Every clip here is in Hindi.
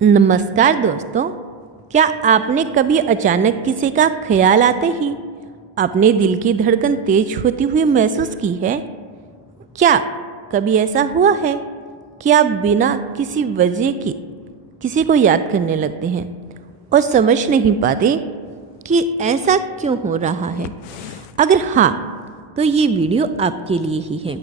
नमस्कार दोस्तों। क्या आपने कभी अचानक किसी का ख्याल आते ही अपने दिल की धड़कन तेज होती हुई महसूस की है? क्या कभी ऐसा हुआ है कि आप बिना किसी वजह के किसी को याद करने लगते हैं और समझ नहीं पाते कि ऐसा क्यों हो रहा है? अगर हाँ, तो ये वीडियो आपके लिए ही है,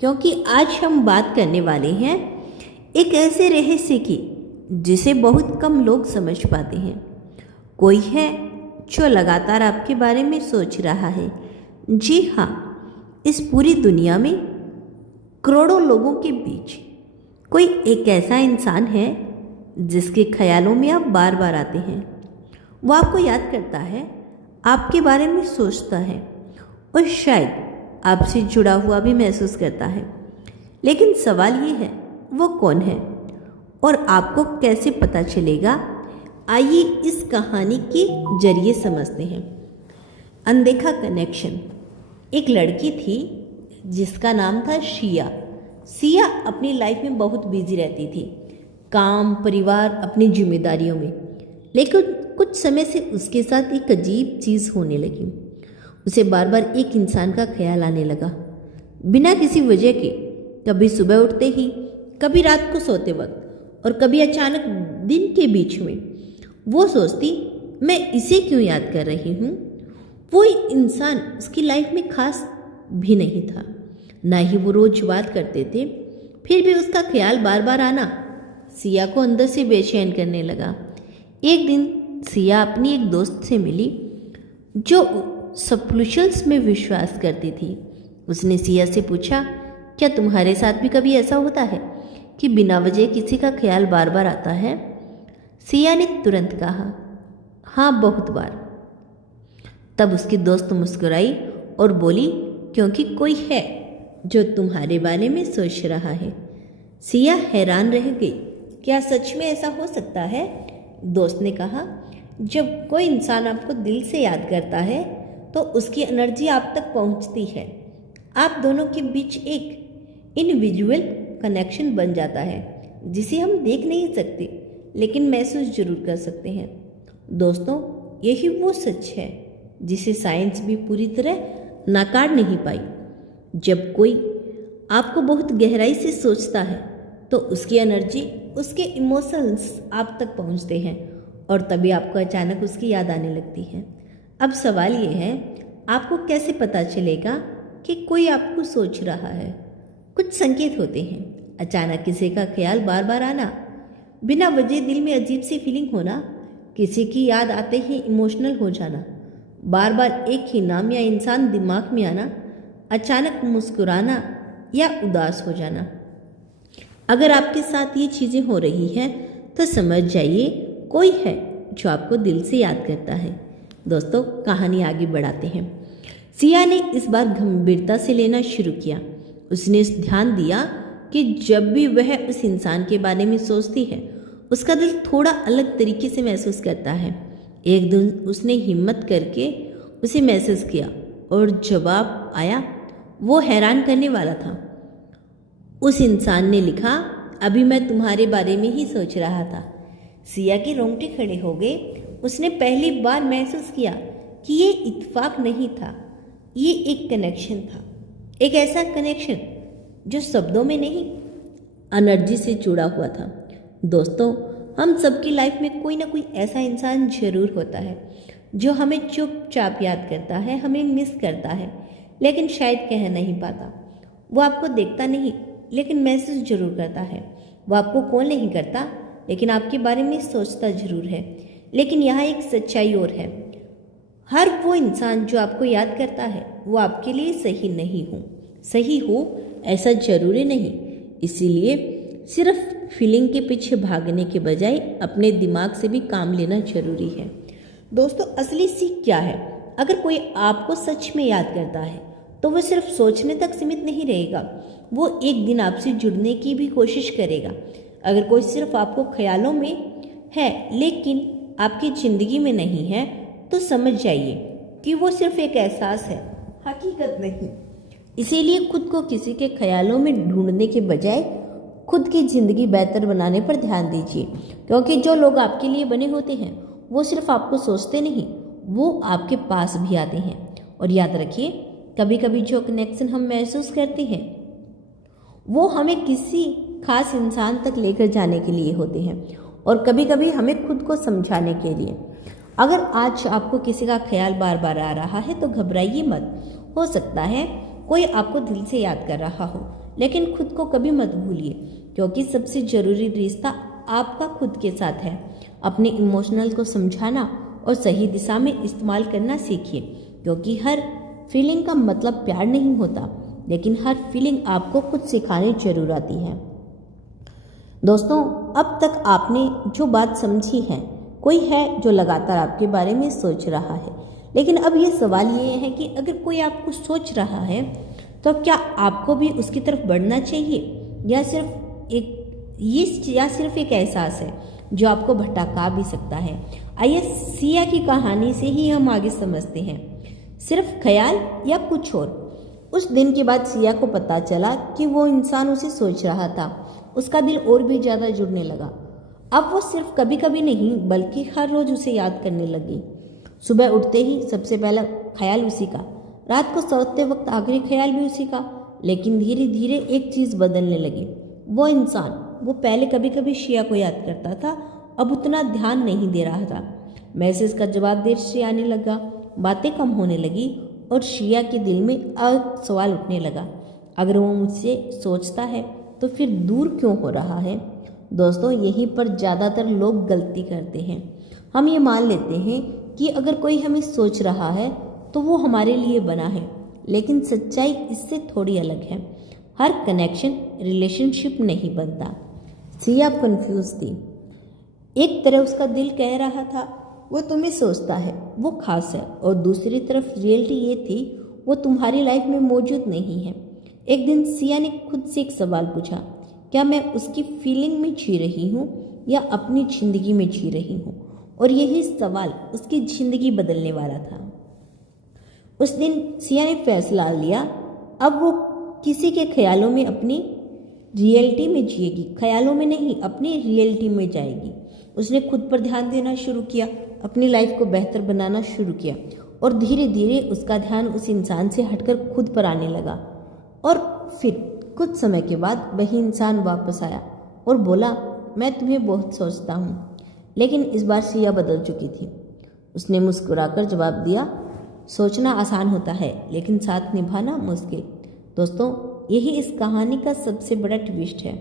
क्योंकि आज हम बात करने वाले हैं एक ऐसे रहस्य की जिसे बहुत कम लोग समझ पाते हैं। कोई है जो लगातार आपके बारे में सोच रहा है। जी हाँ, इस पूरी दुनिया में करोड़ों लोगों के बीच कोई एक ऐसा इंसान है जिसके ख्यालों में आप बार बार आते हैं। वो आपको याद करता है, आपके बारे में सोचता है और शायद आपसे जुड़ा हुआ भी महसूस करता है। लेकिन सवाल ये है, वो कौन है और आपको कैसे पता चलेगा? आइए इस कहानी के जरिए समझते हैं। अनदेखा कनेक्शन। एक लड़की थी जिसका नाम था शिया। सिया अपनी लाइफ में बहुत बिजी रहती थी, काम, परिवार, अपनी जिम्मेदारियों में। लेकिन कुछ समय से उसके साथ एक अजीब चीज़ होने लगी। उसे बार बार एक इंसान का ख्याल आने लगा, बिना किसी वजह के। कभी सुबह उठते ही, कभी रात को सोते वक्त और कभी अचानक दिन के बीच में। वो सोचती, मैं इसे क्यों याद कर रही हूँ? वो इंसान उसकी लाइफ में खास भी नहीं था, ना ही वो रोज बात करते थे। फिर भी उसका ख्याल बार बार आना सिया को अंदर से बेचैन करने लगा। एक दिन सिया अपनी एक दोस्त से मिली जो सप्लुशल्स में विश्वास करती थी। उसने सिया से पूछा, क्या तुम्हारे साथ भी कभी ऐसा होता है कि बिना वजह किसी का ख्याल बार बार आता है? सिया ने तुरंत कहा, हाँ, बहुत बार। तब उसकी दोस्त मुस्कुराई और बोली, क्योंकि कोई है जो तुम्हारे बारे में सोच रहा है। सिया हैरान रह गई, क्या सच में ऐसा हो सकता है? दोस्त ने कहा, जब कोई इंसान आपको दिल से याद करता है तो उसकी एनर्जी आप तक पहुंचती है। आप दोनों के बीच एक इनविजुअल कनेक्शन बन जाता है जिसे हम देख नहीं सकते लेकिन महसूस जरूर कर सकते हैं। दोस्तों, यही वो सच है जिसे साइंस भी पूरी तरह नकार नहीं पाई। जब कोई आपको बहुत गहराई से सोचता है तो उसकी एनर्जी, उसके इमोशंस आप तक पहुंचते हैं और तभी आपको अचानक उसकी याद आने लगती है। अब सवाल ये है, आपको कैसे पता चलेगा कि कोई आपको सोच रहा है? कुछ संकेत होते हैं। अचानक किसी का ख्याल बार बार आना, बिना वजह दिल में अजीब सी फीलिंग होना, किसी की याद आते ही इमोशनल हो जाना, बार बार एक ही नाम या इंसान दिमाग में आना, अचानक मुस्कुराना या उदास हो जाना। अगर आपके साथ ये चीज़ें हो रही हैं तो समझ जाइए कोई है जो आपको दिल से याद करता है। दोस्तों, कहानी आगे बढ़ाते हैं। सिया ने इस बार गंभीरता से लेना शुरू किया। उसने ध्यान दिया कि जब भी वह उस इंसान के बारे में सोचती है, उसका दिल थोड़ा अलग तरीके से महसूस करता है। एक दिन उसने हिम्मत करके उसे मैसेज किया और जवाब आया वो हैरान करने वाला था। उस इंसान ने लिखा, अभी मैं तुम्हारे बारे में ही सोच रहा था। सिया के रोंगटे खड़े हो गए। उसने पहली बार महसूस किया कि ये इत्तेफाक नहीं था, ये एक कनेक्शन था। एक ऐसा कनेक्शन जो शब्दों में नहीं, एनर्जी से जुड़ा हुआ था। दोस्तों, हम सबकी लाइफ में कोई ना कोई ऐसा इंसान जरूर होता है जो हमें चुपचाप याद करता है, हमें मिस करता है, लेकिन शायद कह नहीं पाता। वो आपको देखता नहीं लेकिन महसूस जरूर करता है। वो आपको कॉल नहीं करता लेकिन आपके बारे में सोचता जरूर है। लेकिन यहाँ एक सच्चाई और है, हर वो इंसान जो आपको याद करता है वो आपके लिए सही हो ऐसा जरूरी नहीं। इसीलिए सिर्फ फीलिंग के पीछे भागने के बजाय अपने दिमाग से भी काम लेना जरूरी है। दोस्तों, असली सीख क्या है? अगर कोई आपको सच में याद करता है तो वो सिर्फ सोचने तक सीमित नहीं रहेगा, वो एक दिन आपसे जुड़ने की भी कोशिश करेगा। अगर कोई सिर्फ आपको ख्यालों में है लेकिन आपकी जिंदगी में नहीं है तो समझ जाइए कि वो सिर्फ एक एहसास है, हकीकत नहीं। इसीलिए खुद को किसी के ख्यालों में ढूंढने के बजाय खुद की ज़िंदगी बेहतर बनाने पर ध्यान दीजिए, क्योंकि जो लोग आपके लिए बने होते हैं वो सिर्फ आपको सोचते नहीं, वो आपके पास भी आते हैं। और याद रखिए, कभी कभी जो कनेक्शन हम महसूस करते हैं वो हमें किसी खास इंसान तक लेकर जाने के लिए होते हैं, और कभी कभी हमें खुद को समझाने के लिए। अगर आज आपको किसी का ख्याल बार बार आ रहा है तो घबराइए मत। हो सकता है कोई आपको दिल से याद कर रहा हो, लेकिन खुद को कभी मत भूलिए, क्योंकि सबसे ज़रूरी रिश्ता आपका खुद के साथ है। अपने इमोशनल को समझाना और सही दिशा में इस्तेमाल करना सीखिए, क्योंकि हर फीलिंग का मतलब प्यार नहीं होता, लेकिन हर फीलिंग आपको कुछ सिखाने जरूर आती है। दोस्तों, अब तक आपने जो बात समझी है, कोई है जो लगातार आपके बारे में सोच रहा है, लेकिन अब ये सवाल ये है कि अगर कोई आपको सोच रहा है तो क्या आपको भी उसकी तरफ बढ़ना चाहिए, या सिर्फ एक एहसास है जो आपको भटका भी सकता है। आइए सिया की कहानी से ही हम आगे समझते हैं, सिर्फ ख्याल या कुछ और। उस दिन के बाद सिया को पता चला कि वो इंसान उसे सोच रहा था। उसका दिल और भी ज़्यादा जुड़ने लगा। अब वो सिर्फ कभी कभी नहीं बल्कि हर रोज़ उसे याद करने लगी। सुबह उठते ही सबसे पहला ख्याल उसी का, रात को सोते वक्त आखिरी ख्याल भी उसी का। लेकिन धीरे धीरे एक चीज़ बदलने लगी। वो इंसान, वो पहले कभी कभी शिया को याद करता था, अब उतना ध्यान नहीं दे रहा था। मैसेज का जवाब देर से आने लगा, बातें कम होने लगी, और शिया के दिल में अब सवाल उठने लगा, अगर वो मुझसे सोचता है तो फिर दूर क्यों हो रहा है। दोस्तों, यहीं पर ज़्यादातर लोग गलती करते हैं। हम ये मान लेते हैं कि अगर कोई हमें सोच रहा है तो वो हमारे लिए बना है, लेकिन सच्चाई इससे थोड़ी अलग है। हर कनेक्शन रिलेशनशिप नहीं बनता। सिया कंफ्यूज थी। एक तरफ उसका दिल कह रहा था वो तुम्हें सोचता है, वो खास है, और दूसरी तरफ रियलिटी ये थी वो तुम्हारी लाइफ में मौजूद नहीं है। एक दिन सिया ने खुद से एक सवाल पूछा, क्या मैं उसकी फीलिंग में जी रही हूँ या अपनी ज़िंदगी में जी रही हूँ। और यही सवाल उसकी ज़िंदगी बदलने वाला था। उस दिन सिया ने फैसला लिया, अब वो किसी के ख्यालों में अपनी रियलिटी में जिएगी, ख्यालों में नहीं, अपनी रियलिटी में जाएगी। उसने खुद पर ध्यान देना शुरू किया, अपनी लाइफ को बेहतर बनाना शुरू किया, और धीरे धीरे उसका ध्यान उस इंसान से हटकर खुद पर आने लगा। और फिर कुछ समय के बाद वही इंसान वापस आया और बोला, मैं तुम्हें बहुत सोचता हूँ। लेकिन इस बार सिया बदल चुकी थी। उसने मुस्कुराकर जवाब दिया, सोचना आसान होता है लेकिन साथ निभाना मुश्किल। दोस्तों, यही इस कहानी का सबसे बड़ा ट्विस्ट है।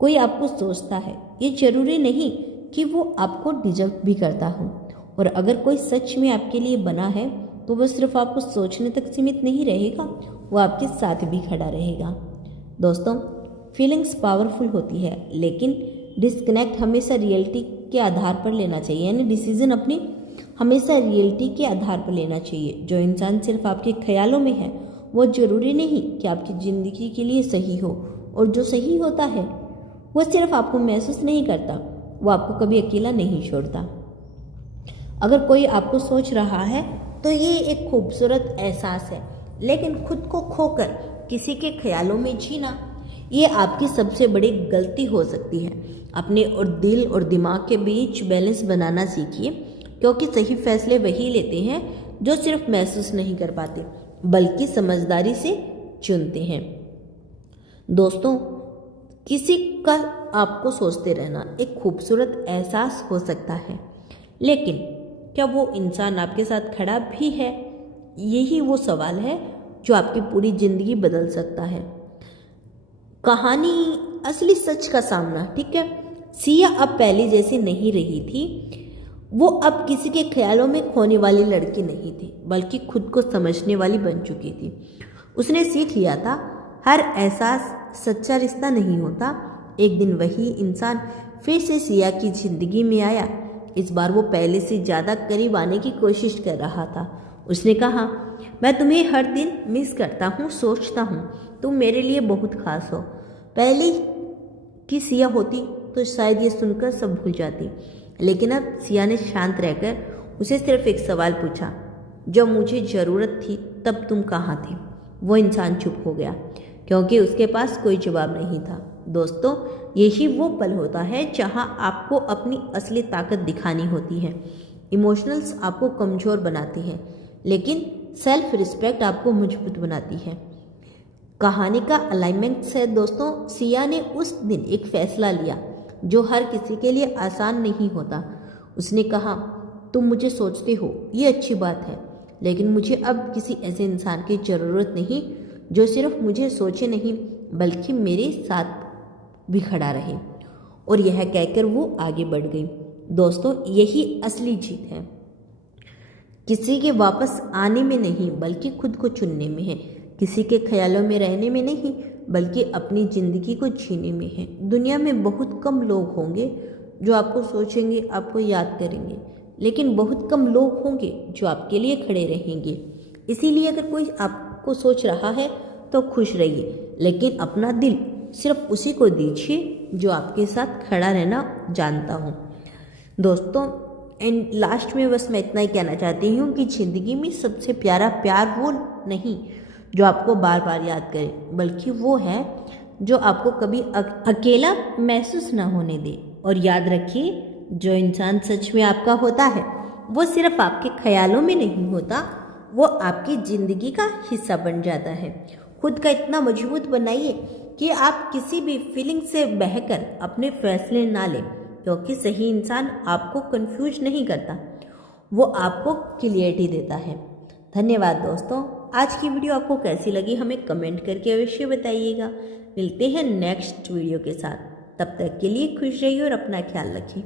कोई आपको सोचता है, ये जरूरी नहीं कि वो आपको डिजर्व भी करता हो। और अगर कोई सच में आपके लिए बना है तो वो सिर्फ आपको सोचने तक सीमित नहीं रहेगा, वो आपके साथ भी खड़ा रहेगा। दोस्तों, फीलिंग्स पावरफुल होती है, लेकिन डिस्कनेक्ट हमेशा रियलिटी के आधार पर लेना चाहिए, यानी डिसीजन अपनी हमेशा रियलिटी के आधार पर लेना चाहिए। जो इंसान सिर्फ आपके ख्यालों में है वो जरूरी नहीं कि आपकी ज़िंदगी के लिए सही हो, और जो सही होता है वो सिर्फ आपको महसूस नहीं करता, वो आपको कभी अकेला नहीं छोड़ता। अगर कोई आपको सोच रहा है तो ये एक खूबसूरत एहसास है, लेकिन खुद को खोकर किसी के ख्यालों में जीना, ये आपकी सबसे बड़ी गलती हो सकती है। अपने और दिल और दिमाग के बीच बैलेंस बनाना सीखिए, क्योंकि सही फैसले वही लेते हैं जो सिर्फ महसूस नहीं कर पाते बल्कि समझदारी से चुनते हैं। दोस्तों, किसी का आपको सोचते रहना एक खूबसूरत एहसास हो सकता है, लेकिन क्या वो इंसान आपके साथ खड़ा भी है? यही वो सवाल है जो आपकी पूरी जिंदगी बदल सकता है। कहानी असली सच का सामना, ठीक है। सिया अब पहले जैसी नहीं रही थी। वो अब किसी के ख्यालों में खोने वाली लड़की नहीं थी, बल्कि खुद को समझने वाली बन चुकी थी। उसने सीख लिया था, हर एहसास सच्चा रिश्ता नहीं होता। एक दिन वही इंसान फिर से सिया की जिंदगी में आया। इस बार वो पहले से ज़्यादा करीब आने की कोशिश कर रहा था। उसने कहा, मैं तुम्हें हर दिन मिस करता हूँ, सोचता हूँ, तुम मेरे लिए बहुत खास हो। पहली की सिया होती तो शायद ये सुनकर सब भूल जाती, लेकिन अब सिया ने शांत रहकर उसे सिर्फ एक सवाल पूछा, जब मुझे ज़रूरत थी तब तुम कहाँ थे? वो इंसान चुप हो गया, क्योंकि उसके पास कोई जवाब नहीं था। दोस्तों, यही वो पल होता है जहां आपको अपनी असली ताकत दिखानी होती है। इमोशनल्स आपको कमज़ोर बनाती है, लेकिन सेल्फ रिस्पेक्ट आपको मजबूत बनाती है। कहानी का अलाइनमेंट है दोस्तों, सिया ने उस दिन एक फ़ैसला लिया जो हर किसी के लिए आसान नहीं होता। उसने कहा, तुम मुझे सोचते हो, ये अच्छी बात है, लेकिन मुझे अब किसी ऐसे इंसान की ज़रूरत नहीं जो सिर्फ मुझे सोचे नहीं बल्कि मेरे साथ भी खड़ा रहे। और यह कहकर वो आगे बढ़ गई। दोस्तों, यही असली जीत है। किसी के वापस आने में नहीं बल्कि खुद को चुनने में है। किसी के ख्यालों में रहने में नहीं बल्कि अपनी ज़िंदगी को जीने में है। दुनिया में बहुत कम लोग होंगे जो आपको सोचेंगे, आपको याद करेंगे, लेकिन बहुत कम लोग होंगे जो आपके लिए खड़े रहेंगे। इसीलिए अगर कोई आपको सोच रहा है तो खुश रहिए, लेकिन अपना दिल सिर्फ उसी को दीजिए जो आपके साथ खड़ा रहना जानता हो। दोस्तों, एंड लास्ट में बस मैं इतना ही कहना चाहती हूँ कि ज़िंदगी में सबसे प्यारा प्यार वो नहीं जो आपको बार बार याद करे, बल्कि वो है जो आपको कभी अकेला महसूस ना होने दे। और याद रखिए, जो इंसान सच में आपका होता है वो सिर्फ आपके ख्यालों में नहीं होता, वो आपकी ज़िंदगी का हिस्सा बन जाता है। खुद का इतना मजबूत बनाइए कि आप किसी भी फीलिंग से बहकर अपने फैसले ना लें, क्योंकि सही इंसान आपको कंफ्यूज नहीं करता, वो आपको क्लियरिटी देता है। धन्यवाद दोस्तों। आज की वीडियो आपको कैसी लगी हमें कमेंट करके अवश्य बताइएगा। मिलते हैं नेक्स्ट वीडियो के साथ। तब तक के लिए खुश रहिए और अपना ख्याल रखिए।